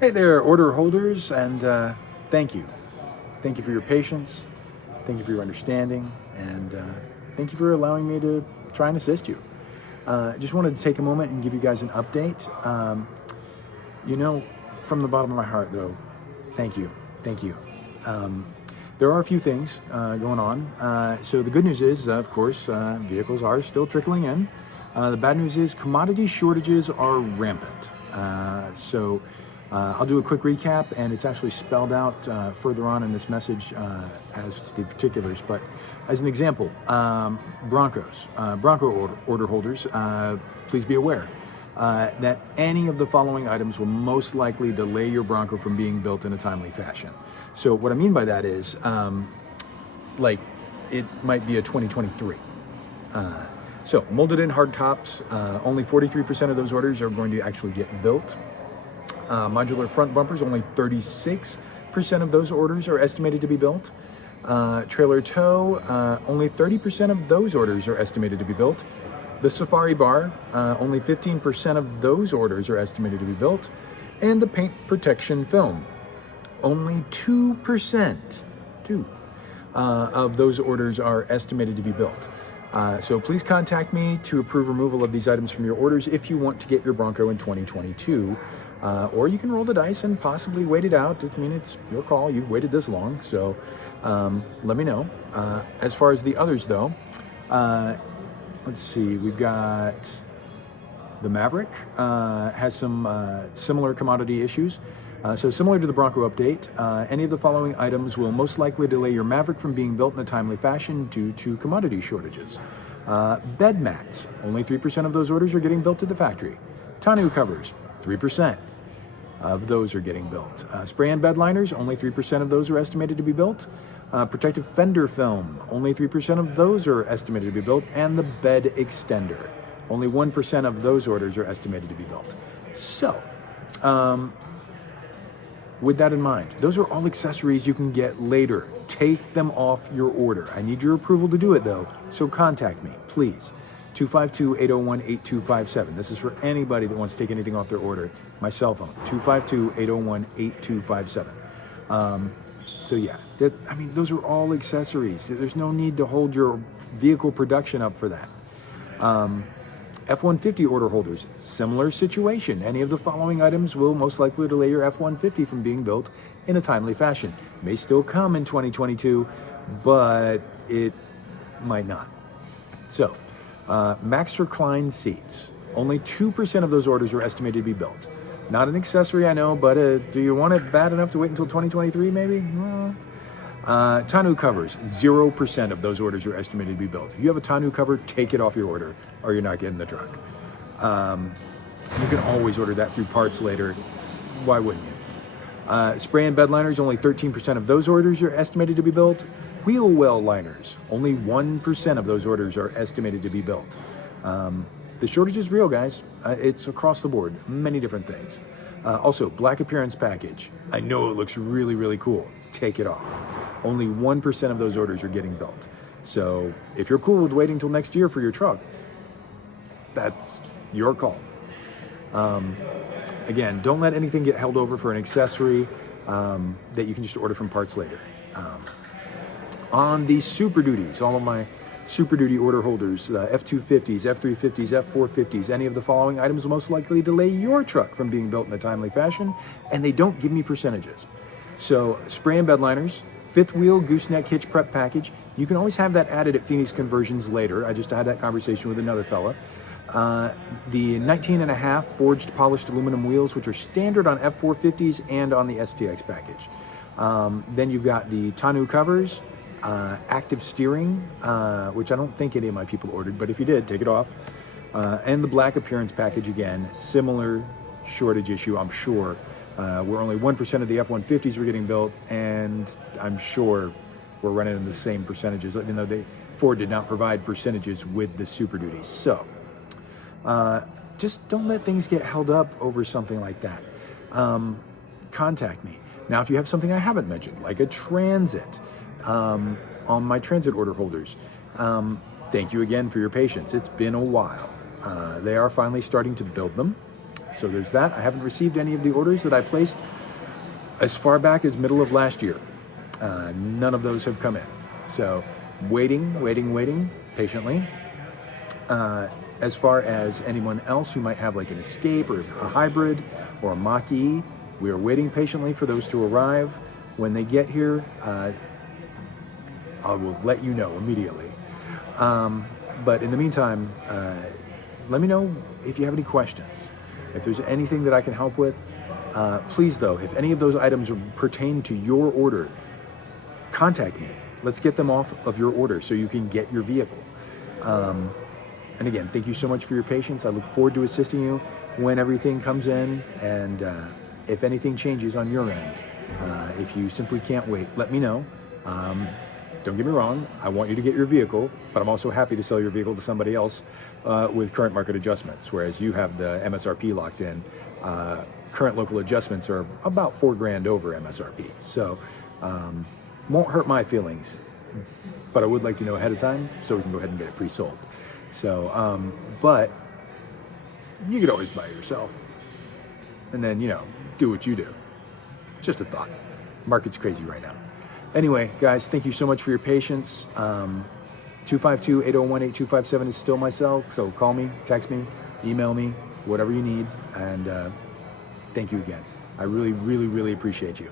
Hey there, order holders, and thank you. Thank you for your patience. Thank you for your understanding, and thank you for allowing me to try and assist you. Just wanted to take a moment and give you guys an update. From the bottom of my heart, though, thank you. Thank you. There are a few things going on. So the good news is, of course, vehicles are still trickling in. The bad news is commodity shortages are rampant. I'll do a quick recap, and it's actually spelled out further on in this message as to the particulars. But as an example, Bronco order holders, please be aware that any of the following items will most likely delay your Bronco from being built in a timely fashion. So what I mean by that is, it might be a 2023. So molded in hard tops, only 43% of those orders are going to actually get built. Modular front bumpers, only 36% of those orders are estimated to be built. Trailer tow, only 30% of those orders are estimated to be built. The Safari bar, only 15% of those orders are estimated to be built. And the paint protection film, only 2% of those orders are estimated to be built. So please contact me to approve removal of these items from your orders if you want to get your Bronco in 2022. Or you can roll the dice and possibly wait it out. I mean, it's your call. You've waited this long, so let me know. As far as the others, though, let's see. We've got the Maverick has some similar commodity issues. So similar to the Bronco update, any of the following items will most likely delay your Maverick from being built in a timely fashion due to commodity shortages. Bed mats, only 3% of those orders are getting built at the factory. Tonneau covers, 3% of those are getting built. Spray and bed liners, only 3% of those are estimated to be built. Protective fender film, only 3% of those are estimated to be built. And the bed extender, only 1% of those orders are estimated to be built. So, with that in mind, those are all accessories you can get later. Take them off your order. I need your approval to do it, though, so contact me, please. 252-801-8257. This is for anybody that wants to take anything off their order. My cell phone, 252-801-8257. Those are all accessories. There's no need to hold your vehicle production up for that. F-150 order holders, similar situation. Any of the following items will most likely delay your F-150 from being built in a timely fashion. May still come in 2022, but it might not. So, Max recline seats, only 2% of those orders are estimated to be built. Not an accessory, I know, but do you want it bad enough to wait until 2023, maybe? Tonneau covers, 0% of those orders are estimated to be built. If you have a tonneau cover, take it off your order, or you're not getting the truck. You can always order that through parts later. Why wouldn't you? Spray and bed liners, only 13% of those orders are estimated to be built. Wheel well liners, only 1% of those orders are estimated to be built. The shortage is real, guys. It's across the board, many different things. Also, black appearance package. I know it looks really, really cool. Take it off. Only 1% of those orders are getting built. So if you're cool with waiting till next year for your truck, that's your call. Again, don't let anything get held over for an accessory that you can just order from parts later. On the Super Duties, all of my Super Duty order holders, F-250s, F-350s, F-450s, any of the following items will most likely delay your truck from being built in a timely fashion, and they don't give me percentages. So, spray and bed liners, fifth wheel gooseneck hitch prep package. You can always have that added at Phoenix Conversions later. I just had that conversation with another fella. The 19.5 forged polished aluminum wheels, which are standard on F-450s and on the STX package. Then you've got the tonneau covers, active steering, which I don't think any of my people ordered, but if you did, take it off. And the black appearance package, again, similar shortage issue, I'm sure. Where only 1% of the F-150s were getting built, and I'm sure we're running in the same percentages, even though Ford did not provide percentages with the Super Duties. So, just don't let things get held up over something like that. Contact me. Now, if you have something I haven't mentioned, like a Transit, on my Transit order holders, thank you again for your patience. It's been a while. They are finally starting to build them. So there's that. I haven't received any of the orders that I placed as far back as middle of last year. None of those have come in. So waiting patiently. As far as anyone else who might have like an Escape or a Hybrid or a Mach-E, we are waiting patiently for those to arrive. When they get here, I will let you know immediately. But in the meantime, let me know if you have any questions. If there's anything that I can help with, please though, if any of those items pertain to your order, contact me. Let's get them off of your order so you can get your vehicle. And again, thank you so much for your patience. I look forward to assisting you when everything comes in, and if anything changes on your end, if you simply can't wait, let me know. Don't get me wrong, I want you to get your vehicle, but I'm also happy to sell your vehicle to somebody else with current market adjustments, whereas you have the MSRP locked in. Current local adjustments are about $4,000 over MSRP, so won't hurt my feelings, but I would like to know ahead of time so we can go ahead and get it pre-sold. So, but you could always buy it yourself and then, do what you do. Just a thought. Market's crazy right now. Anyway, guys, thank you so much for your patience. 252-801-8257 is still my cell, so call me, text me, email me, whatever you need, and thank you again. I really, really, really appreciate you.